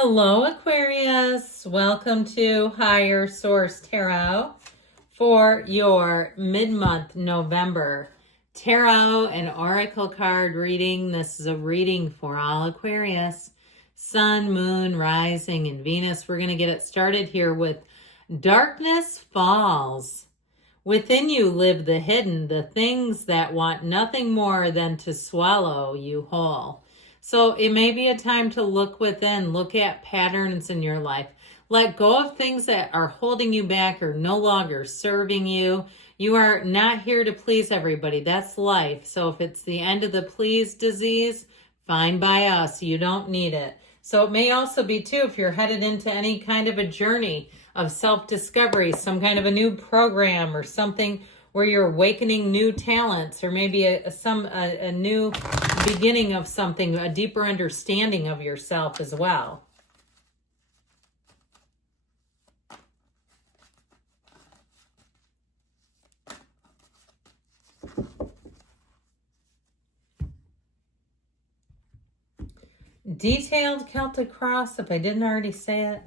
Hello, Aquarius. Welcome to Higher Source Tarot for your mid-month November tarot and oracle card reading. This is a reading for all Aquarius, Sun, Moon, Rising, and Venus. We're going to get it started here with Darkness Falls. Within you live the hidden, the things that want nothing more than to swallow you whole. So it may be a time to look within, look at patterns in your life. Let go of things that are holding you back or no longer serving you. You are not here to please everybody. That's life. So if it's the end of the please disease, fine by us. You don't need it. So it may also be too, if you're headed into any kind of a journey of self-discovery, some kind of a new program or something where you're awakening new talents, or maybe a new beginning of something, a deeper understanding of yourself as well. Detailed Celtic cross, if I didn't already say it.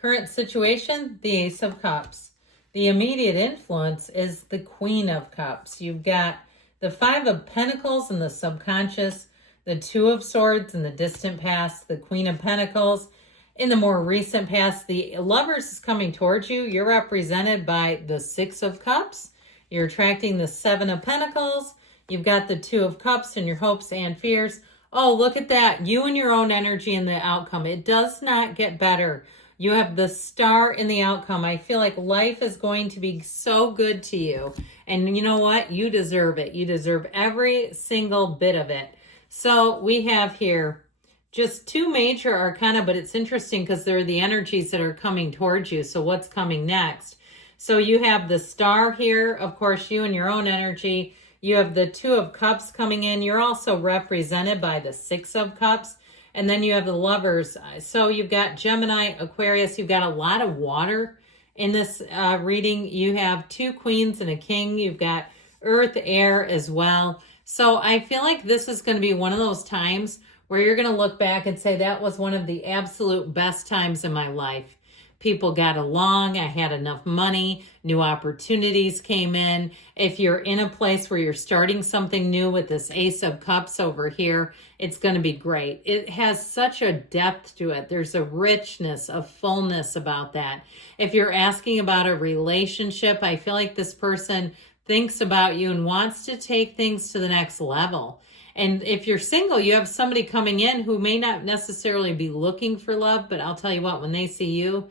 Current situation, the Ace of Cups. The immediate influence is the Queen of Cups. You've got the Five of Pentacles in the subconscious, the Two of Swords in the distant past, the Queen of Pentacles in the more recent past. The Lovers is coming towards you. You're represented by the Six of Cups. You're attracting the Seven of Pentacles. You've got the Two of Cups in your hopes and fears. Oh, look at that. You and your own energy in the outcome. It does not get better. You have the Star in the outcome. I feel like life is going to be so good to you. And you know what? You deserve it. You deserve every single bit of it. So we have here just two major arcana, but it's interesting because they're the energies that are coming towards you. So what's coming next? So you have the Star here. Of course, you and your own energy. You have the Two of Cups coming in. You're also represented by the Six of Cups. And then you have the Lovers. So you've got Gemini, Aquarius. You've got a lot of water in this reading. You have two queens and a king. You've got earth, air as well. So I feel like this is going to be one of those times where you're going to look back and say, that was one of the absolute best times in my life. People got along. I had enough money. New opportunities came in. If you're in a place where you're starting something new with this Ace of Cups over here, it's going to be great. It has such a depth to it. There's a richness, a fullness about that. If you're asking about a relationship, I feel like this person thinks about you and wants to take things to the next level. And if you're single, you have somebody coming in who may not necessarily be looking for love, but I'll tell you what, when they see you,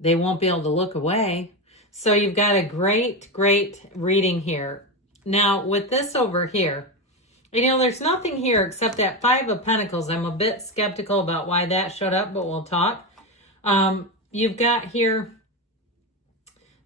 they won't be able to look away. So you've got a great, great reading here. Now, with this over here, there's nothing here except that Five of Pentacles. I'm a bit skeptical about why that showed up, but we'll talk. You've got here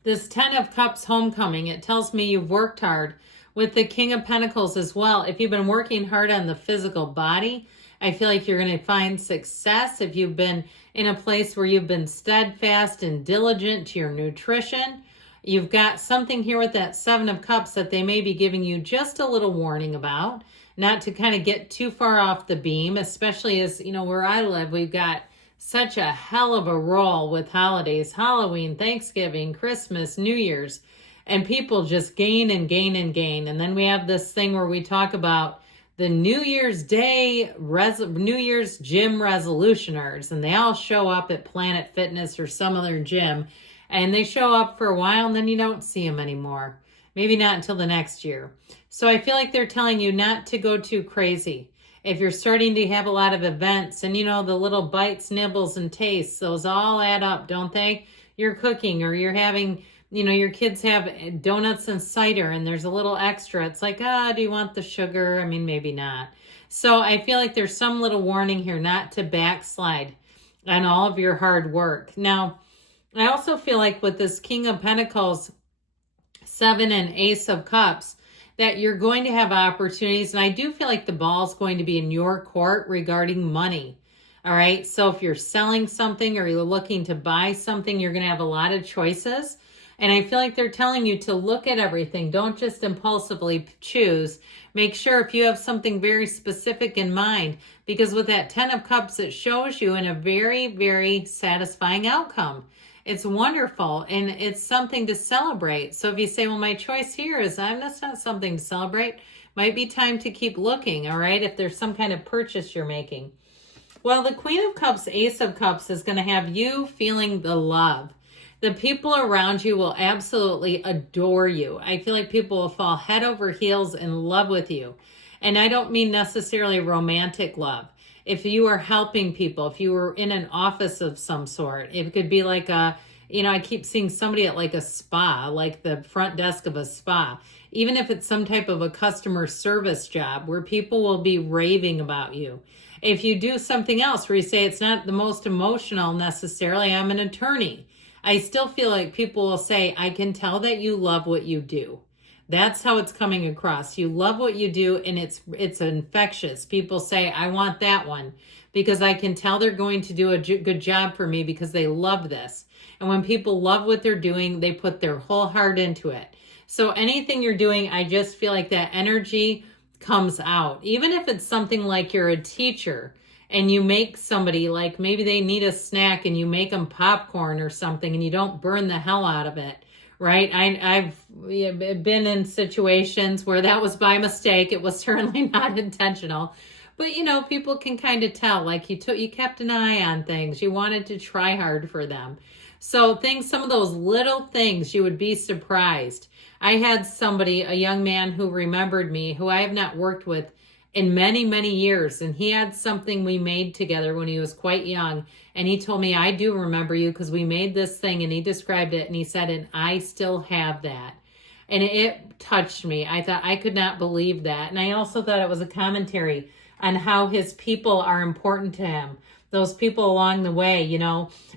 this Ten of Cups homecoming. It tells me you've worked hard. With the King of Pentacles as well, if you've been working hard on the physical body, I feel like you're going to find success. If you've been in a place where you've been steadfast and diligent to your nutrition, you've got something here with that Seven of Cups that they may be giving you just a little warning about, not to kind of get too far off the beam, especially as, where I live, we've got such a hell of a roll with holidays, Halloween, Thanksgiving, Christmas, New Year's, and people just gain and gain and gain. And then we have this thing where we talk about the New Year's Day, New Year's gym resolutioners, and they all show up at Planet Fitness or some other gym, and they show up for a while and then you don't see them anymore. Maybe not until the next year. So I feel like they're telling you not to go too crazy. If you're starting to have a lot of events and, the little bites, nibbles, and tastes, those all add up, don't they? You're cooking or you're having, your kids have donuts and cider and there's a little extra. It's like, do you want the sugar? I mean, maybe not. So I feel like there's some little warning here not to backslide on all of your hard work. Now, I also feel like with this King of Pentacles, Seven and Ace of Cups, that you're going to have opportunities. And I do feel like the ball's going to be in your court regarding money. All right. So if you're selling something or you're looking to buy something, you're going to have a lot of choices. And I feel like they're telling you to look at everything. Don't just impulsively choose. Make sure if you have something very specific in mind, because with that 10 of Cups, it shows you in a very, very satisfying outcome. It's wonderful, and it's something to celebrate. So if you say, well, my choice here is that's not something to celebrate, might be time to keep looking, all right, if there's some kind of purchase you're making. Well, the Queen of Cups, Ace of Cups is going to have you feeling the love. The people around you will absolutely adore you. I feel like people will fall head over heels in love with you. And I don't mean necessarily romantic love. If you are helping people, if you were in an office of some sort, it could be like I keep seeing somebody at like a spa, like the front desk of a spa. Even if it's some type of a customer service job where people will be raving about you. If you do something else where you say it's not the most emotional necessarily, I'm an attorney, I still feel like people will say, I can tell that you love what you do. That's how it's coming across. You love what you do, and it's infectious. People say, I want that one because I can tell they're going to do a good job for me because they love this. And when people love what they're doing, they put their whole heart into it. So anything you're doing, I just feel like that energy comes out. Even if it's something like you're a teacher and you make somebody, like maybe they need a snack and you make them popcorn or something and you don't burn the hell out of it, right? I've been in situations where that was by mistake. It was certainly not intentional. But, people can kind of tell, like you kept an eye on things. You wanted to try hard for them. So some of those little things, you would be surprised. I had somebody, a young man who remembered me, who I have not worked with in many, many years. And he had something we made together when he was quite young. And he told me, I do remember you because we made this thing, and he described it. And he said, and I still have that. And it touched me. I thought I could not believe that. And I also thought it was a commentary on how his people are important to him. Those people along the way,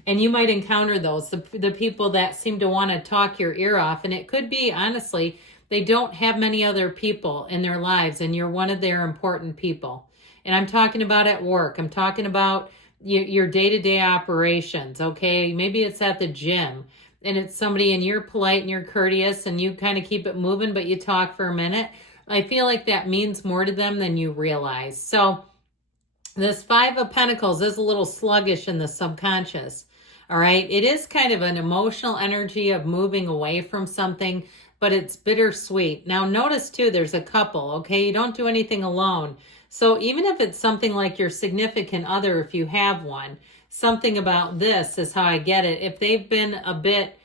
and you might encounter those, the people that seem to want to talk your ear off. And it could be, honestly, they don't have many other people in their lives, and you're one of their important people. And I'm talking about at work. I'm talking about your day-to-day operations, okay? Maybe it's at the gym, and it's somebody, and you're polite and you're courteous, and you kind of keep it moving, but you talk for a minute. I feel like that means more to them than you realize. So this Five of Pentacles is a little sluggish in the subconscious, all right? It is kind of an emotional energy of moving away from something, but it's bittersweet. Now, notice, too, there's a couple, okay? You don't do anything alone. So even if it's something like your significant other, if you have one, something about this is how I get it. If they've been a bit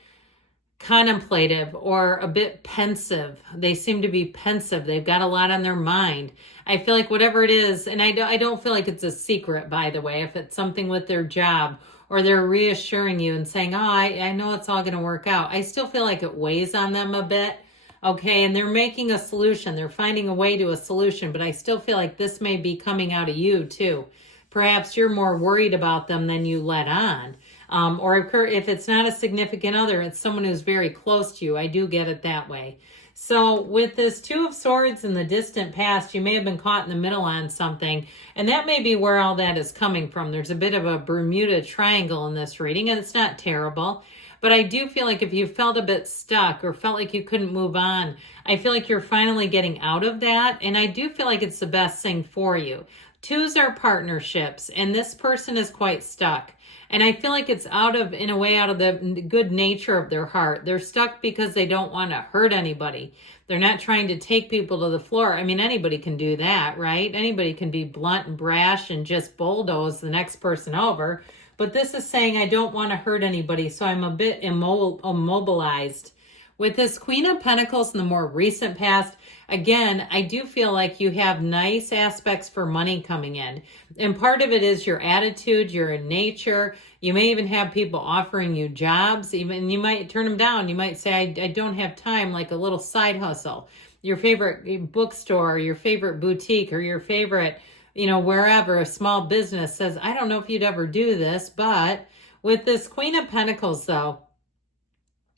contemplative or a bit pensive, they seem to be pensive. They've got a lot on their mind. I feel like whatever it is, and I don't feel like it's a secret, by the way, if it's something with their job, or they're reassuring you and saying, I know it's all going to work out. I still feel like it weighs on them a bit, okay? And they're making a solution. They're finding a way to a solution, but I still feel like this may be coming out of you, too. Perhaps you're more worried about them than you let on. Or if it's not a significant other, it's someone who's very close to you. I do get it that way. So with this Two of Swords in the distant past, you may have been caught in the middle on something, and that may be where all that is coming from. There's a bit of a Bermuda Triangle in this reading, and it's not terrible. But I do feel like if you felt a bit stuck or felt like you couldn't move on, I feel like you're finally getting out of that, and I do feel like it's the best thing for you. Twos are partnerships, and this person is quite stuck. And I feel like it's out of the good nature of their heart. They're stuck because they don't want to hurt anybody. They're not trying to take people to the floor. I mean, anybody can do that, right? Anybody can be blunt and brash and just bulldoze the next person over. But this is saying, I don't want to hurt anybody, so I'm a bit immobilized. With this Queen of Pentacles in the more recent past, again, I do feel like you have nice aspects for money coming in. And part of it is your attitude, your nature. You may even have people offering you jobs. Even you might turn them down. You might say, I don't have time, like a little side hustle. Your favorite bookstore, your favorite boutique, or your favorite, wherever, a small business says, I don't know if you'd ever do this. But with this Queen of Pentacles, though,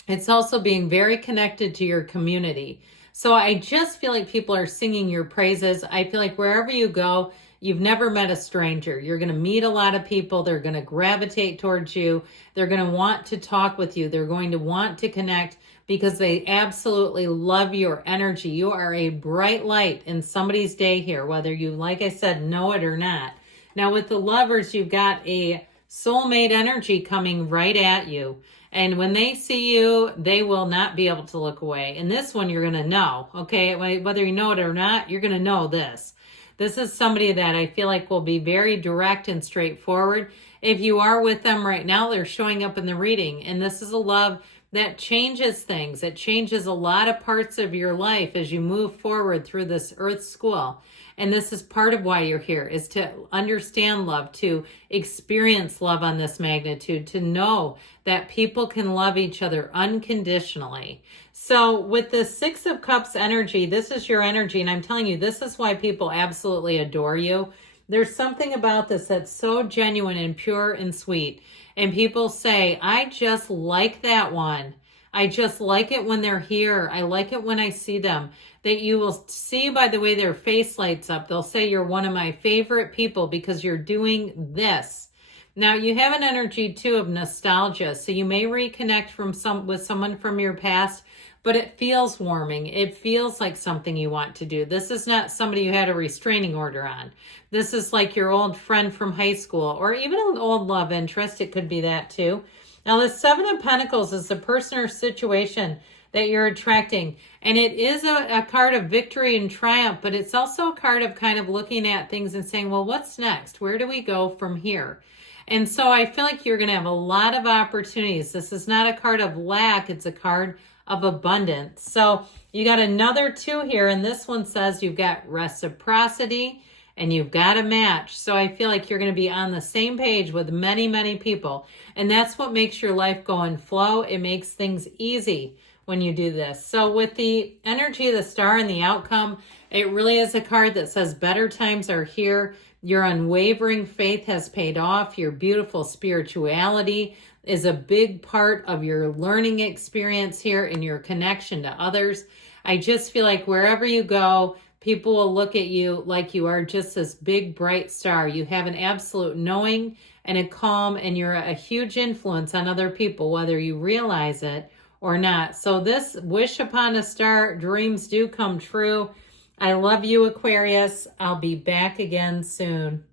it's also being very connected to your community. So I just feel like people are singing your praises. I feel like wherever you go, you've never met a stranger. You're going to meet a lot of people. They're going to gravitate towards you. They're going to want to talk with you. They're going to want to connect because they absolutely love your energy. You are a bright light in somebody's day here, whether you, like I said, know it or not. Now with the Lovers, you've got a soulmate energy coming right at you. And when they see you, they will not be able to look away. And this one, you're going to know, okay? Whether you know it or not, you're going to know this. This is somebody that I feel like will be very direct and straightforward. If you are with them right now, they're showing up in the reading. And this is a love that changes things. It changes a lot of parts of your life as you move forward through this earth school. And this is part of why you're here, is to understand love, to experience love on this magnitude, to know that people can love each other unconditionally. So with the Six of Cups energy, this is your energy. And I'm telling you, this is why people absolutely adore you. There's something about this that's so genuine and pure and sweet. And people say, I just like that one. I just like it when they're here. I like it when I see them. That you will see by the way their face lights up. They'll say you're one of my favorite people because you're doing this. Now you have an energy too of nostalgia. So you may reconnect with someone from your past, but it feels warming. It feels like something you want to do. This is not somebody you had a restraining order on. This is like your old friend from high school or even an old love interest. It could be that too. Now the Seven of Pentacles is the person or situation that you're attracting. And it is a card of victory and triumph, but it's also a card of kind of looking at things and saying, well, what's next? Where do we go from here? And so I feel like you're going to have a lot of opportunities. This is not a card of lack. It's a card of abundance. So you got another 2 here, and this one says you've got reciprocity and you've got a match. So I feel like you're going to be on the same page with many, many people. And that's what makes your life go and flow. It makes things easy when you do this. So with the energy of the Star and the outcome, it really is a card that says better times are here. Your unwavering faith has paid off. Your beautiful spirituality is a big part of your learning experience here and your connection to others. I just feel like wherever you go, people will look at you like you are just this big, bright star. You have an absolute knowing and a calm, and you're a huge influence on other people, whether you realize it or not. So this wish upon a star, dreams do come true. I love you, Aquarius. I'll be back again soon.